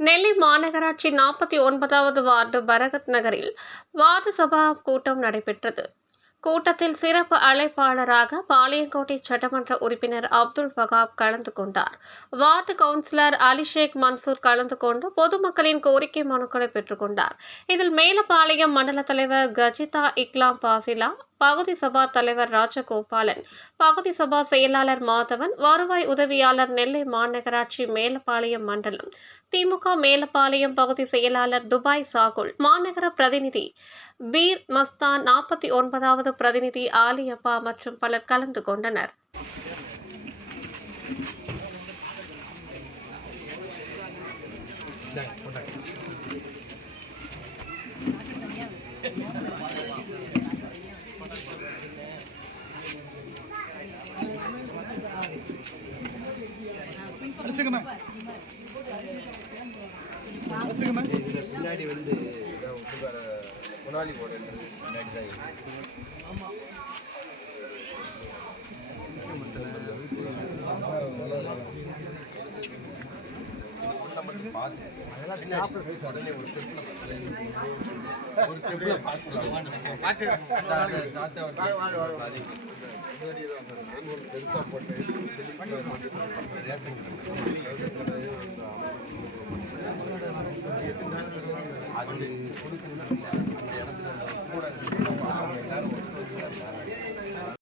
நெல்லை மாநகராட்சி நாற்பத்தி ஒன்பதாவது வார்டு பரகத் நகரில் வார்டு சபா கூட்டம் நடைபெற்றது. கூட்டத்தில் சிறப்பு அழைப்பாளராக பாளையங்கோட்டை சட்டமன்ற உறுப்பினர் அப்துல் வகாப் கலந்து கொண்டார். வார்டு கவுன்சிலர் அலிஷேக் மன்சூர் கலந்து கொண்டு பொதுமக்களின் கோரிக்கை மனுக்களை பெற்றுக்கொண்டார் இதில் மேலப்பாளையம் மண்டல தலைவர் கஜிதா இக்லாம் பாசிலா பகுதி சபா தலைவர் ராஜகோபாலன் பகுதி சபா செயலாளர் மாதவன் வருவாய் உதவியாளர் நெல்லை மாநகராட்சி மேலப்பாளையம் மண்டலம் திமுக மேலப்பாளையம் பகுதி செயலாளர் துபாய் சாகுல் மாநகர பிரதிநிதி பீர் மஸ்தான் நாற்பத்தி ஒன்பதாவது பிரதிநிதி ஆலியப்பா மற்றும் பலர் கலந்து கொண்டனர் Thank you. பின்னாடி வந்து இதான் உப்புக்கார முனாலி ரேஷன் கடை. அது கொடுக்கணும் அந்த இடத்துல கூட